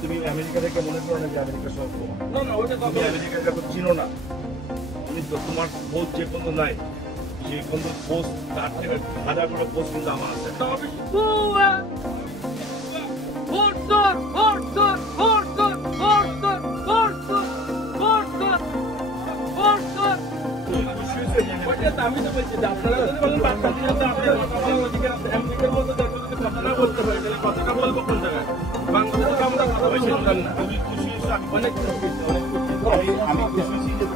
তুমি আমেরিকা থেকে মনে করো না যে আমেরিকা সব তুমি আমেরিকাকে তো চিনো না, তুমি তো তোমার খোঁজ যে পর্যন্ত নাই সেই পর্যন্ত খোঁজ তার থেকে হাজার করে খোঁজ কিন্তু আমার আছে। আমি তো বলছি যে আপনারা যদি বলেন বাচ্চা দিয়ে আমেরিকার মতো কথাটা বলতে পারি, তাহলে কথাটা বলবো কোন জায়গায়? বাংলাদেশে আমরা কথা বলছি, অনেক খুশি, অনেক খুশি, আমি খুশি যে